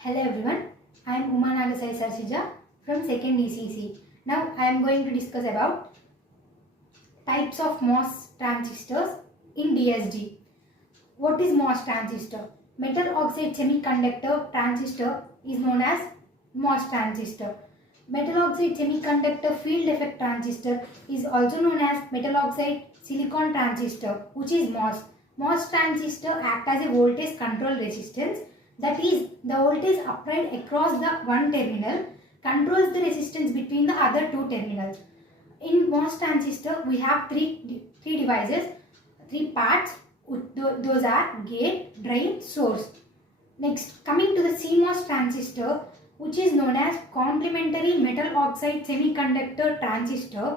Hello everyone, I am Uma Nagasai Sarsija from 2nd ECC. Now I am going to discuss about types of MOS transistors in DSD. What is MOS transistor? Metal oxide semiconductor transistor is known as MOS transistor. Metal oxide semiconductor field effect transistor is also known as metal oxide silicon transistor, which is MOS. MOS transistor act as a voltage control resistance, that is, the voltage applied across the one terminal controls the resistance between the other two terminals. In MOS transistor, we have three devices, three parts. Those are gate, drain, source. Next, coming to the CMOS transistor, which is known as complementary metal oxide semiconductor transistor.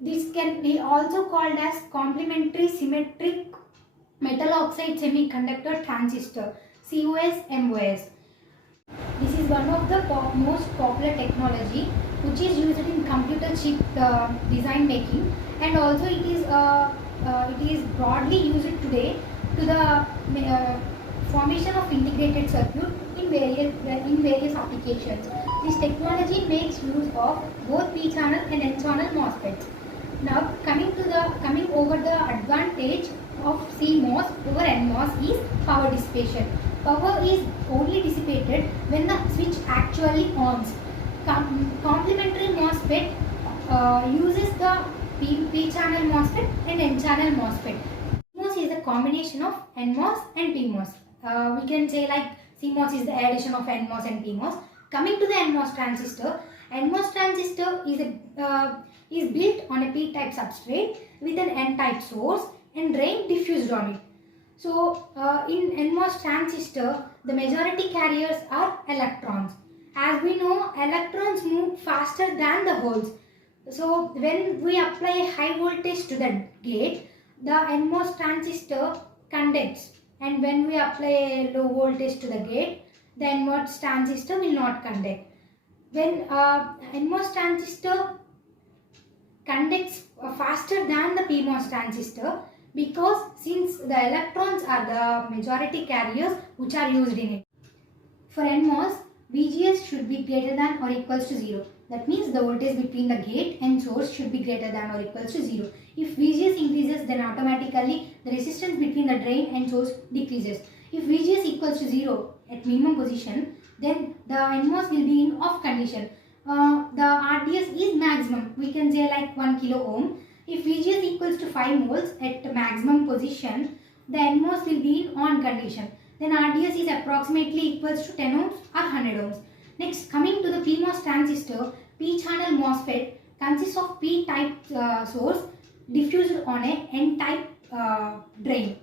This can be also called as complementary symmetric metal oxide semiconductor transistor, COS-MOS. This is one of the most popular technology which is used in computer chip design making, and also it is broadly used today to the formation of integrated circuit in various applications. This technology makes use of both P channel and N channel MOSFETs. Now coming over the advantage of CMOS over NMOS is power dissipation. Power is only dissipated when the switch actually ons. Complementary MOSFET uses the P channel MOSFET and N channel MOSFET. CMOS is a combination of NMOS and PMOS. We can say like CMOS is the addition of NMOS and PMOS. Coming to the NMOS transistor is built on a P-type substrate with an N-type source and drain diffused on it. So, in NMOS transistor, the majority carriers are electrons. As we know, electrons move faster than the holes. So, when we apply a high voltage to the gate, the NMOS transistor conducts, and when we apply a low voltage to the gate, the NMOS transistor will not conduct. When NMOS transistor conducts faster than the PMOS transistor, because since the electrons are the majority carriers which are used in it. For NMOS, VGS should be greater than or equals to 0. That means the voltage between the gate and source should be greater than or equals to 0. If VGS increases, then automatically the resistance between the drain and source decreases. If VGS equals to 0 at minimum position, then the NMOS will be in off condition. The RDS is maximum. We can say like 1 kilo ohm. If VGS equals to 5 moles at maximum position, the NMOS will be in on condition. Then RDS is approximately equals to 10 ohms or 100 ohms. Next, coming to the PMOS transistor, P-channel MOSFET consists of P-type source diffused on a N-type drain,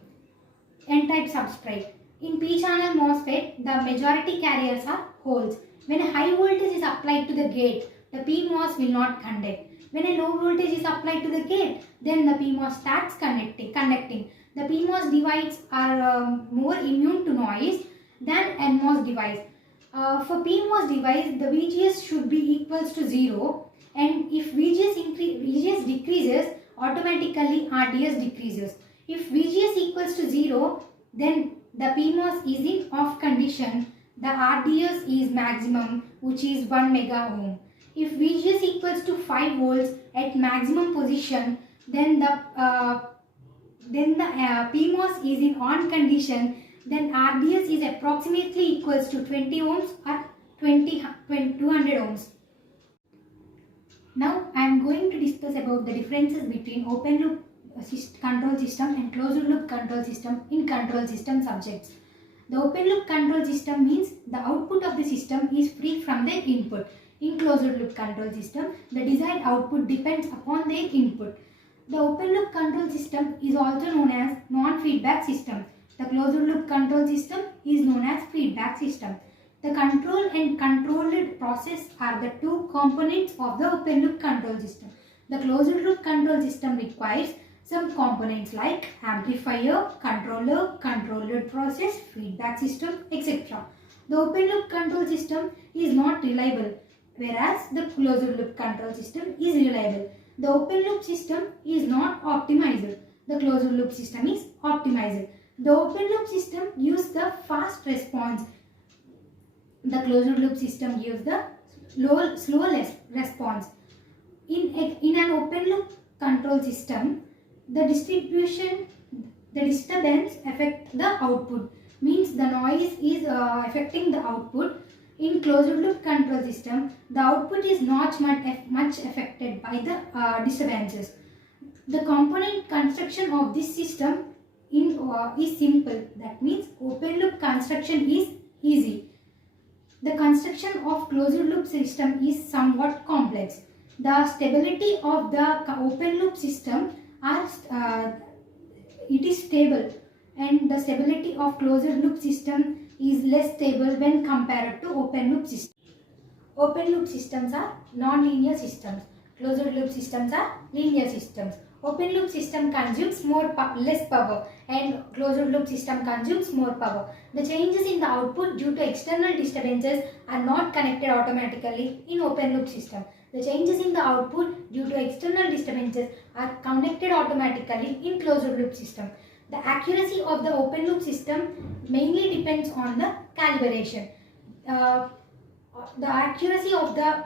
N-type substrate. In P-channel MOSFET, the majority carriers are holes. When a high voltage is applied to the gate, the PMOS will not conduct. When a low voltage is applied to the gate, then the PMOS starts conducting. The PMOS devices are more immune to noise than NMOS device. For PMOS device, the VGS should be equals to 0, and if VGS decreases, automatically RDS decreases. If VGS equals to 0, then the PMOS is in off condition. The RDS is maximum, which is 1 mega ohm. If VGS equals to 5 volts at maximum position, then the PMOS is in on condition. Then RDS is approximately equals to 20 ohms or 200 ohms. Now I am going to discuss about the differences between open loop control system and closed loop control system in control system subjects. The open loop control system means the output of the system is free from their input. In closed loop control system, the desired output depends upon their input. The open loop control system is also known as non-feedback system. The closed loop control system is known as feedback system. The control and controlled process are the two components of the open loop control system. The closed loop control system requires some components like amplifier, controller, controlled process, feedback system, etc. The open loop control system is not reliable, whereas the closed loop control system is reliable. The open loop system is not optimized. The closed loop system is optimized. The open loop system gives the fast response the closed loop system gives the slow response. In an open loop control system, the disturbance affect the output, means the noise is affecting the output. In closed loop control system, the output is not much affected by the disturbances. The component construction of this system is simple. That means open loop construction is easy. The construction of closed loop system is somewhat complex. The stability of the open loop system it is stable, and the stability of closed loop system is less stable when compared to open loop system. Open loop systems are non-linear systems. Closed loop systems are linear systems. Open loop system consumes less power, and closed loop system consumes more power. The changes in the output due to external disturbances are not connected automatically in open loop system. The changes in the output due to external disturbances are connected automatically in closed loop system. The accuracy of the open loop system mainly depends on the calibration. The accuracy of the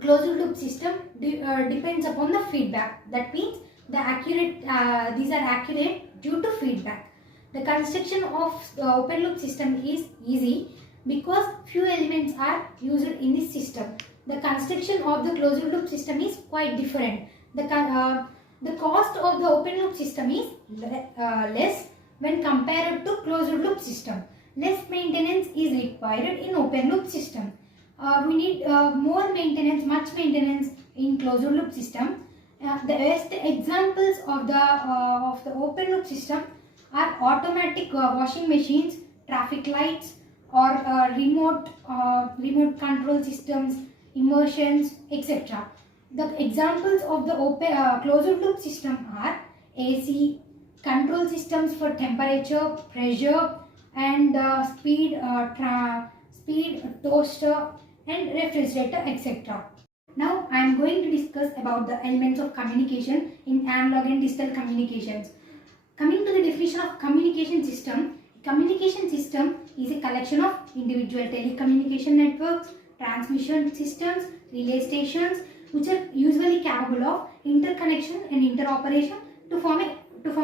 closed loop system depends upon the feedback. That means these are accurate due to feedback. The construction of open loop system is easy because few elements are used in this system. The construction of the closed loop system is quite different. The cost of the open loop system is less when compared to closed loop system. Less maintenance is required in open loop system. We need more maintenance, much maintenance in closed loop system. The best examples of the open loop system are automatic washing machines, traffic lights, or remote control systems, immersions, etc. The examples of the closed loop system are AC, control systems for temperature, pressure, and speed, toaster, and refrigerator, etc. Now I am going to discuss about the elements of communication in analog and digital communications. Coming to the definition of communication system is a collection of individual telecommunication networks, transmission systems, relay stations, which are usually capable of interconnection and interoperation to form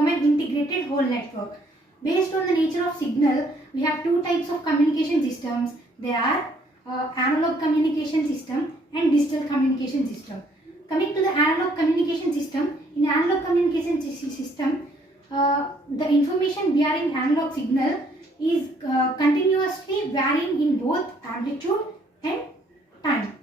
an integrated whole network. Based on the nature of signal, we have two types of communication systems. They are analog communication system and digital communication system. Coming to the analog communication system, in analog communication system, the information bearing analog signal is continuously varying in both amplitude and time.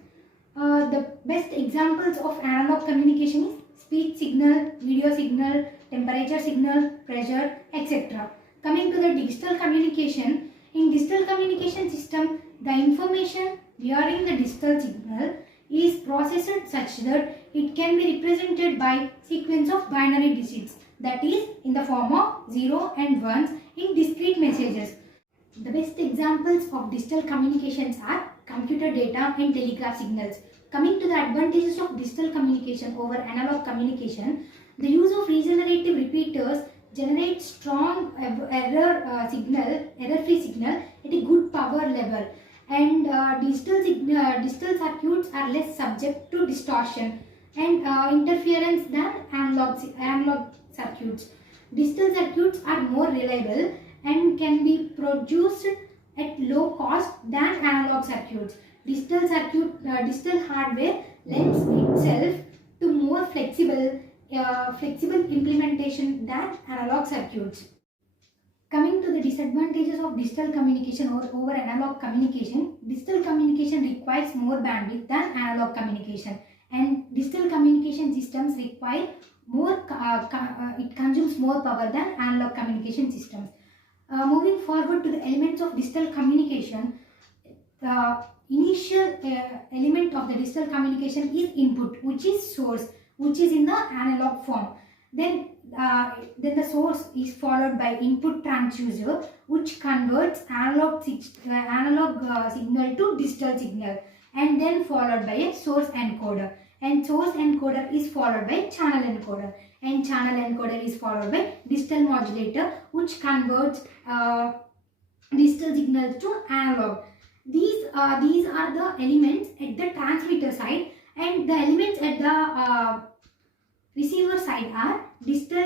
The best examples of analog communication is speech signal, video signal, temperature signal, pressure, etc. Coming to the digital communication, in digital communication system, the information bearing the digital signal is processed such that it can be represented by sequence of binary digits, that is in the form of 0 and 1s in discrete messages. The best examples of digital communications are computer data and telegraph signals. Coming to the advantages of digital communication over analog communication, the use of regenerative repeaters generates strong error-free signal at a good power level, and digital circuits are less subject to distortion and interference than analog circuits. Digital circuits are more reliable and can be produced at low cost than analog circuits. Digital hardware lends itself to more flexible implementation than analog circuits. Coming to the disadvantages of digital communication over analog communication, digital communication requires more bandwidth than analog communication, and digital communication systems require more, it consumes more power than analog communication systems. Moving forward to the elements of digital communication, the initial element of the digital communication is input, which is source, which is in the analog form. Then the source is followed by input transducer, which converts analog signal to digital signal, and then followed by a source encoder. And source encoder is followed by channel encoder, and channel encoder is followed by digital modulator, which converts digital signals to analog. These these are the elements at the transmitter side, and the elements at the receiver side are digital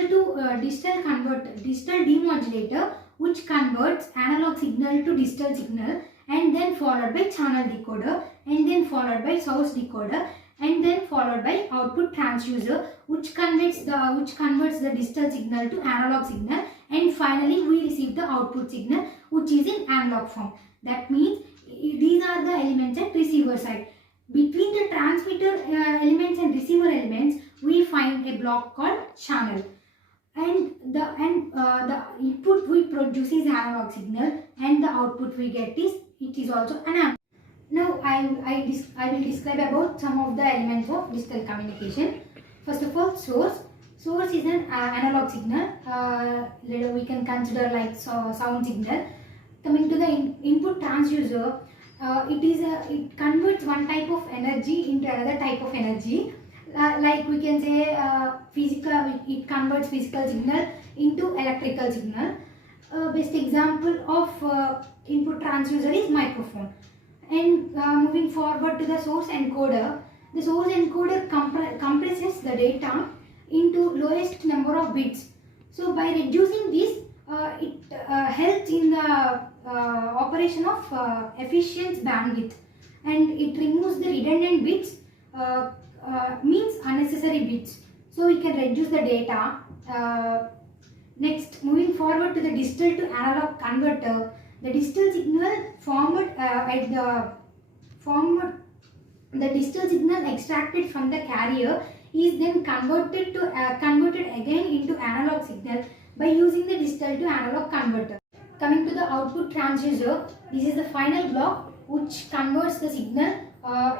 demodulator, which converts analog signal to digital signal, and then followed by channel decoder, and then followed by source decoder, and then followed by output transducer, which converts the digital signal to analog signal, and finally we receive the output signal, which is in analog form. That means these are the elements at receiver side. Between the transmitter elements and receiver elements, we find a block called channel, and the input we produce is analog signal, and the output we get is also an analog. Now I will describe about some of the elements of digital communication. First of all, source. Source is an analog signal. We can consider like sound signal. Coming to the input transducer, it converts one type of energy into another type of energy. Like we can say it converts physical signal into electrical signal. Best example of input transducer is microphone. And moving forward to the source encoder, the source encoder compresses the data into lowest number of bits. So by reducing this, it helps in the operation of efficient bandwidth, and it removes the redundant bits, means unnecessary bits. So we can reduce the data. Next, moving forward to the digital to analog converter, the digital signal the digital signal extracted from the carrier is then converted again into analog signal by using the digital to analog converter. Coming to the output transducer, this is the final block which converts the signal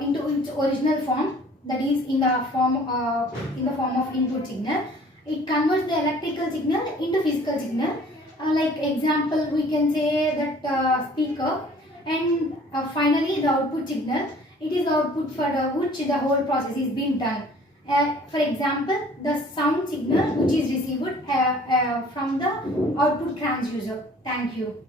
into its original form, that is in the form of input signal. It converts the electrical signal into physical signal. Like example, we can say that speaker, and finally the output signal. It is output for which the whole process is being done. For example, the sound signal which is received from the output transducer. Thank you.